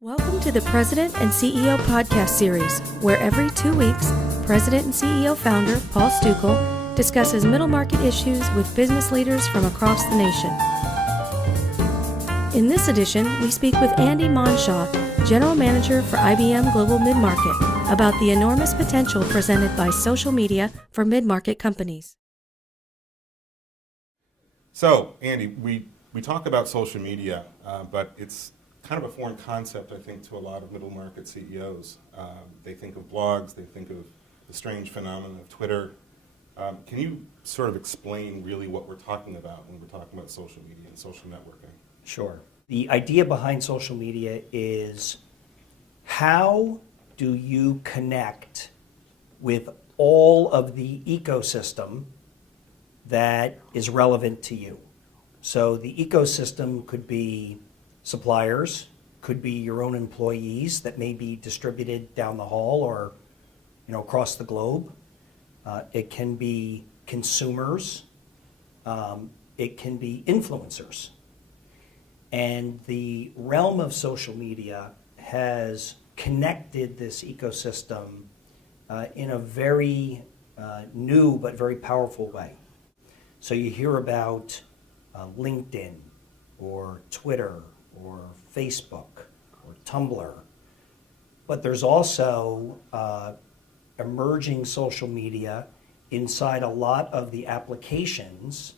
Welcome to the President and CEO Podcast series, where every 2 weeks, President and CEO founder Paul Stukel discusses middle market issues with business leaders from across the nation. In this edition, we speak with Andy Monshaw, General Manager for IBM Global Mid-Market, about the enormous potential presented by social media for mid-market companies. So, Andy, we talk about social media, but it's kind of a foreign concept, I think, to a lot of middle market CEOs. They think of blogs, they think of the strange phenomenon of Twitter. Can you sort of explain really what we're talking about when we're talking about social media and social networking? Sure. The idea behind social media is how do you connect with all of the ecosystem that is relevant to you? So the ecosystem could be suppliers, could be your own employees that may be distributed down the hall or across the globe. It can be consumers. It can be influencers. And the realm of social media has connected this ecosystem in a very new but very powerful way. So you hear about LinkedIn or Twitter or Facebook or Tumblr, but there's also emerging social media inside a lot of the applications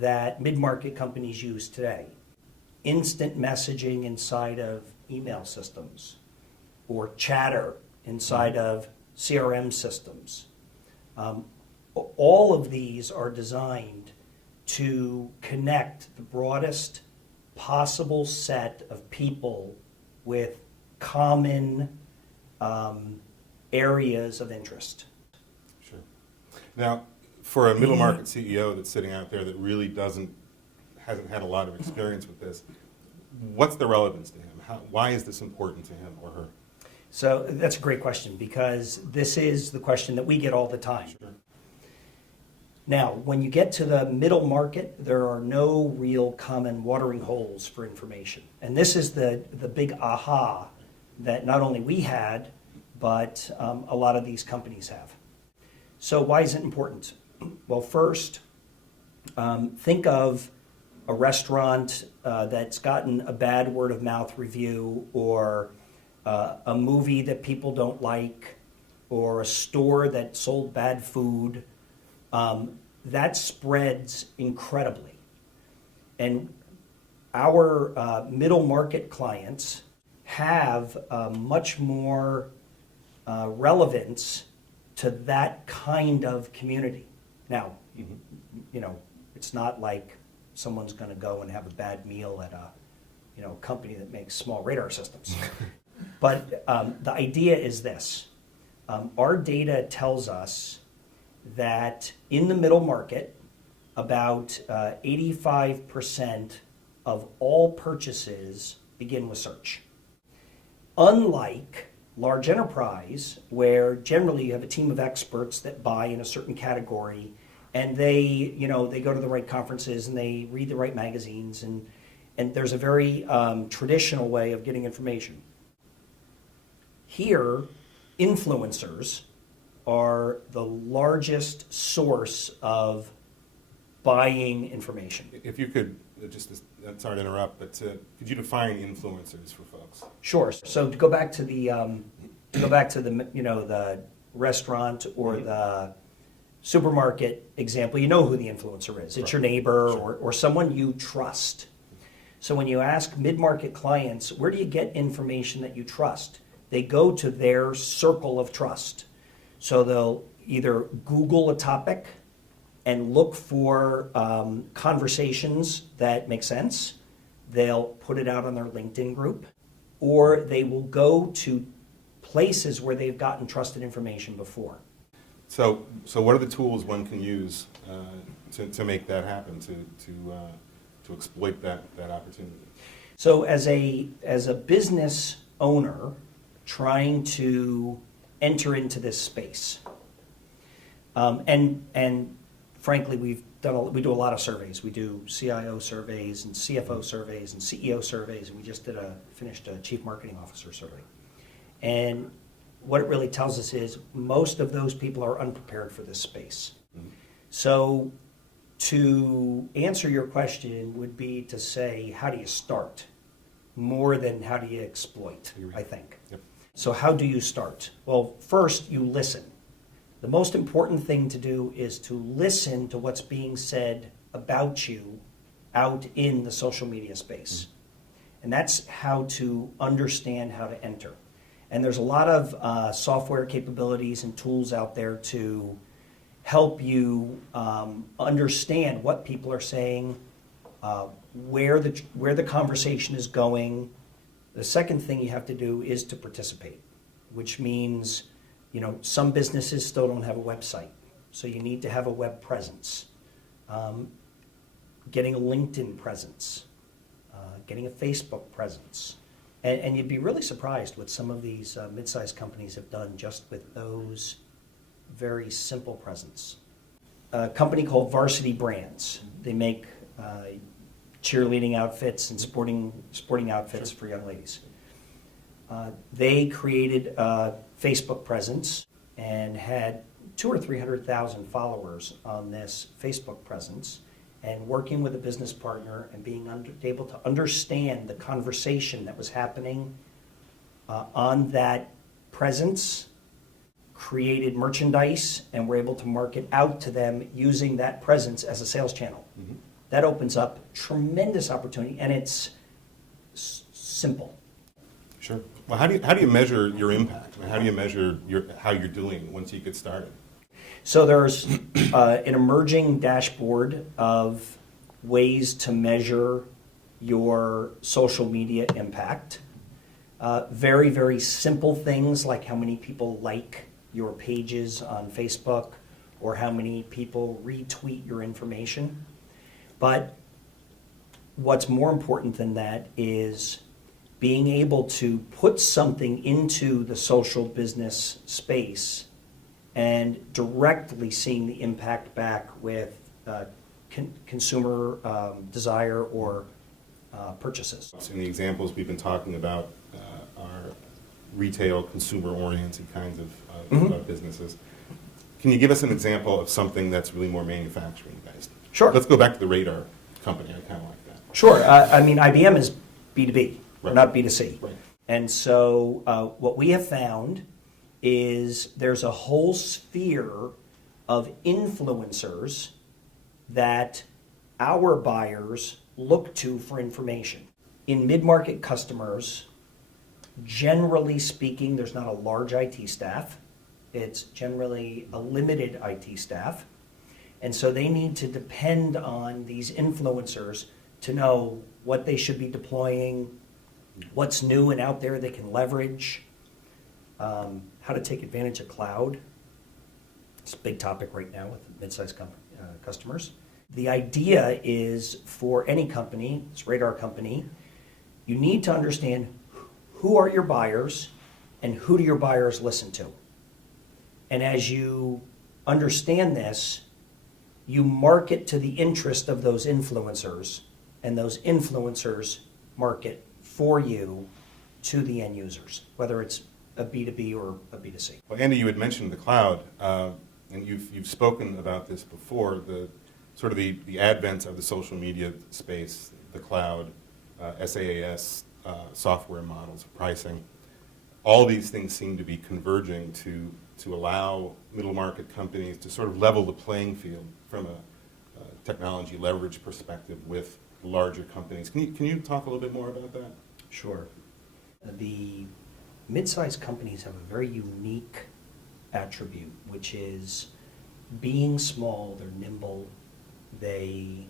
that mid-market companies use today. Instant messaging inside of email systems or chatter inside of CRM systems. All of these are designed to connect the broadest possible set of people with common areas of interest. Sure. Now, for a middle market CEO that's sitting out there that really hasn't had a lot of experience with this, what's the relevance to him? Why is this important to him or her? So that's a great question, because this is the question that we get all the time. Sure. Now, when you get to the middle market, there are no real common watering holes for information. And this is the big aha that not only we had, but a lot of these companies have. So why is it important? Well, first, think of a restaurant that's gotten a bad word of mouth review, or a movie that people don't like, or a store that sold bad food. That spreads incredibly. And our middle market clients have much more relevance to that kind of community. Now, it's not like someone's going to go and have a bad meal at a company that makes small radar systems. But the idea is this. Our data tells us that in the middle market, about 85% of all purchases begin with search. Unlike large enterprise, where generally you have a team of experts that buy in a certain category, and they go to the right conferences and they read the right magazines, and there's a very traditional way of getting information. Here, influencers are the largest source of buying information. If you could, sorry to interrupt, but could you define influencers for folks? Sure. So to go back to the the restaurant or the supermarket example, you know who the influencer is. It's your neighbor or someone you trust. So when you ask mid-market clients, where do you get information that you trust? They go to their circle of trust. So they'll either Google a topic and look for conversations that make sense. They'll put it out on their LinkedIn group, or they will go to places where they've gotten trusted information before. So what are the tools one can use to make that happen, to exploit that opportunity? So as a business owner trying to enter into this space, and frankly, we've we do a lot of surveys. We do CIO surveys and CFO surveys and CEO surveys, and we just finished a Chief Marketing Officer survey. And what it really tells us is most of those people are unprepared for this space. Mm-hmm. So to answer your question would be to say, how do you start? More than how do you exploit, I think. Yep. So how do you start? Well, first you listen. The most important thing to do is to listen to what's being said about you out in the social media space. Mm-hmm. And that's how to understand how to enter. And there's a lot of software capabilities and tools out there to help you understand what people are saying, where the conversation is going. The second thing you have to do is to participate, which means, some businesses still don't have a website, so you need to have a web presence, getting a LinkedIn presence, getting a Facebook presence. And you'd be really surprised what some of these mid-sized companies have done just with those very simple presence. A company called Varsity Brands. They make cheerleading outfits and sporting outfits for young ladies. They created a Facebook presence and had 200,000 or 300,000 followers on this Facebook presence. And working with a business partner and being able to understand the conversation that was happening on that presence, created merchandise, and were able to market out to them using that presence as a sales channel. Mm-hmm. That opens up tremendous opportunity, and it's simple. Sure. Well, how do you measure your impact? I mean, how do you measure how you're doing once you get started? So there's an emerging dashboard of ways to measure your social media impact. Very, very simple things like how many people like your pages on Facebook or how many people retweet your information. But what's more important than that is being able to put something into the social business space and directly seeing the impact back with consumer desire or purchases. In the examples we've been talking about are retail, consumer-oriented kinds of businesses. Can you give us an example of something that's really more manufacturing-based? Sure. Let's go back to the radar company. I kind of like that. Sure. IBM is B2B, right. Not B2C. Right. And so what we have found is there's a whole sphere of influencers that our buyers look to for information. In mid-market customers, generally speaking, there's not a large IT staff. It's generally a limited IT staff. And so they need to depend on these influencers to know what they should be deploying, what's new and out there they can leverage, how to take advantage of cloud. It's a big topic right now with mid-sized customers. The idea is for any company, this radar company, you need to understand who are your buyers and who do your buyers listen to. And as you understand this, you market to the interest of those influencers, and those influencers market for you to the end users, whether it's a B2B or a B2C. Well, Andy, you had mentioned the cloud, and you've spoken about this before, the advent of the social media space, the cloud, SaaS, software models of pricing. All these things seem to be converging to allow middle market companies to sort of level the playing field from a technology leverage perspective with larger companies. Can you talk a little bit more about that? Sure. The mid-sized companies have a very unique attribute, which is being small, they're nimble, they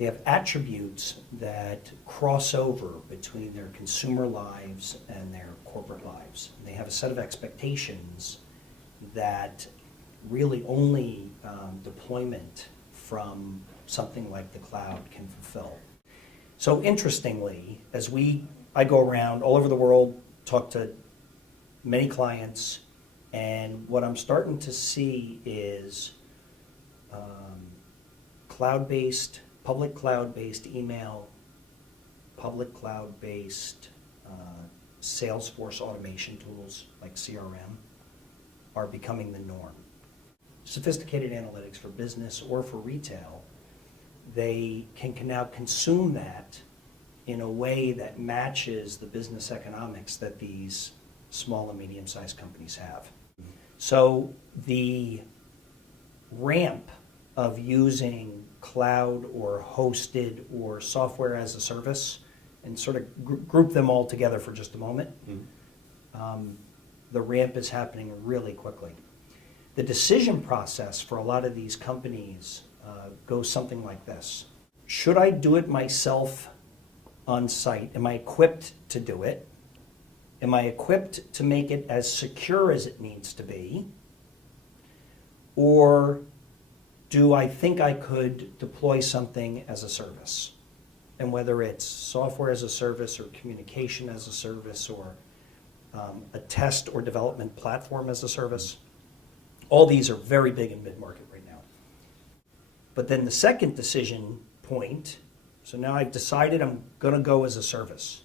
have attributes that cross over between their consumer lives and their corporate lives. And they have a set of expectations that really only deployment from something like the cloud can fulfill. So interestingly, as I go around all over the world, talk to many clients, and what I'm starting to see is cloud-based, public cloud-based email, public cloud-based Salesforce automation tools like CRM are becoming the norm. Sophisticated analytics for business or for retail, they can now consume that in a way that matches the business economics that these small and medium-sized companies have. So the ramp of using cloud or hosted or software as a service, and sort of group them all together for just a moment, the ramp is happening really quickly. The decision process for a lot of these companies goes something like this. Should I do it myself on site? Am I equipped to do it? Am I equipped to make it as secure as it needs to be? Or do I think I could deploy something as a service? And whether it's software as a service or communication as a service or a test or development platform as a service, all these are very big in mid-market right now. But then the second decision point, so now I've decided I'm going to go as a service.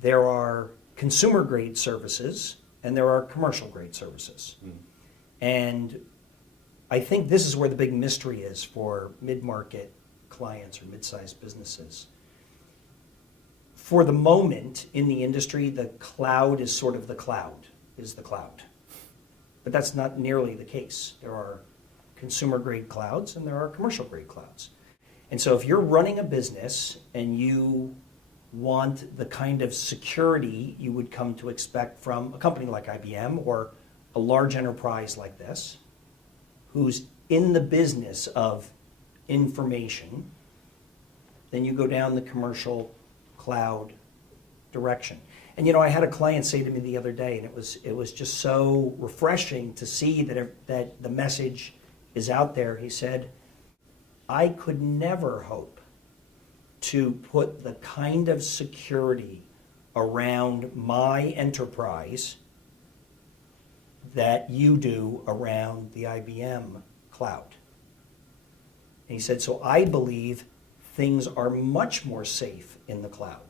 There are consumer-grade services and there are commercial-grade services. And I think this is where the big mystery is for mid-market clients or mid-sized businesses. For the moment in the industry, the cloud is sort of the cloud, is the cloud. But that's not nearly the case. There are consumer-grade clouds and there are commercial-grade clouds. And so if you're running a business and you want the kind of security you would come to expect from a company like IBM or a large enterprise like this, who's in the business of information, then you go down the commercial cloud direction. And I had a client say to me the other day, and it was just so refreshing to see that the message is out there. He said, I could never hope to put the kind of security around my enterprise that you do around the IBM cloud. And he said, so I believe things are much more safe in the cloud.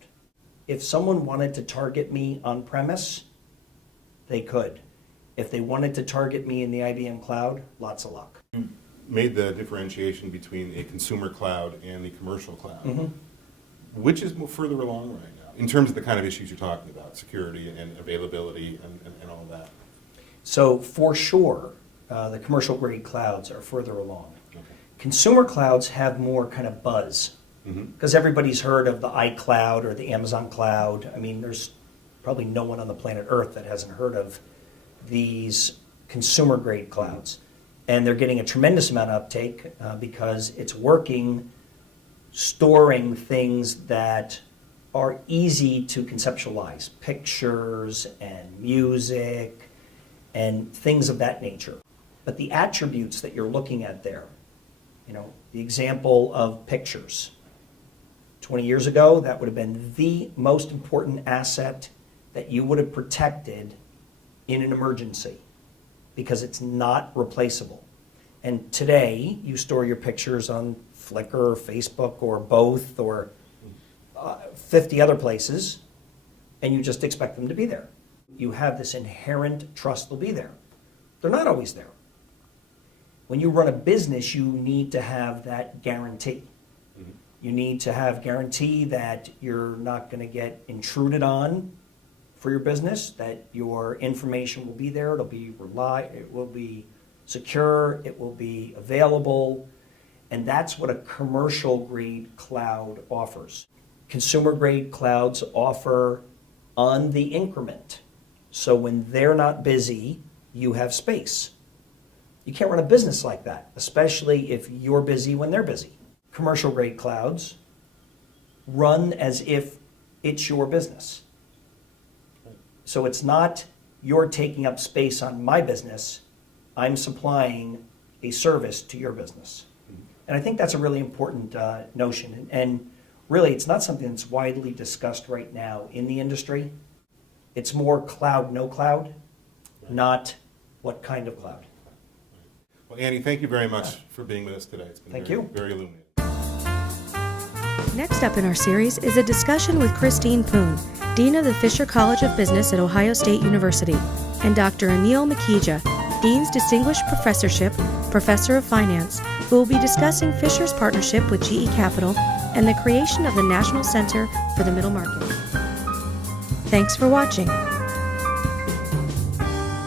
If someone wanted to target me on premise, they could. If they wanted to target me in the IBM cloud, lots of luck. You made the differentiation between a consumer cloud and the commercial cloud. Which is further along right now in terms of the kind of issues you're talking about, security and availability and all that? So for sure, the commercial grade clouds are further along. Okay. Consumer clouds have more kind of buzz because everybody's heard of the iCloud or the Amazon cloud. I mean, there's probably no one on the planet Earth that hasn't heard of these consumer grade clouds. And they're getting a tremendous amount of uptake because it's working, storing things that are easy to conceptualize, pictures and music and things of that nature. But the attributes that you're looking at there, the example of pictures. 20 years ago, that would have been the most important asset that you would have protected in an emergency because it's not replaceable. And today, you store your pictures on Flickr or Facebook or both or 50 other places, and you just expect them to be there. You have this inherent trust they'll be there. They're not always there. When you run a business, you need to have that guarantee. You need to have guarantee that you're not going to get intruded on for your business, that your information will be there, it will be secure, it will be available, and that's what a commercial grade cloud offers. Consumer grade clouds offer on the increment. So when they're not busy, you have space. You can't run a business like that, especially if you're busy when they're busy. Commercial grade clouds run as if it's your business. So it's not you're taking up space on my business, I'm supplying a service to your business. And I think that's a really important notion. And really, it's not something that's widely discussed right now in the industry. It's more cloud, no cloud, not what kind of cloud. Well, Annie, thank you very much for being with us today. It's been very illuminating. Next up in our series is a discussion with Christine Poon, Dean of the Fisher College of Business at Ohio State University, and Dr. Anil Makija, Dean's Distinguished Professorship, Professor of Finance, who will be discussing Fisher's partnership with GE Capital and the creation of the National Center for the Middle Market. Thanks for watching.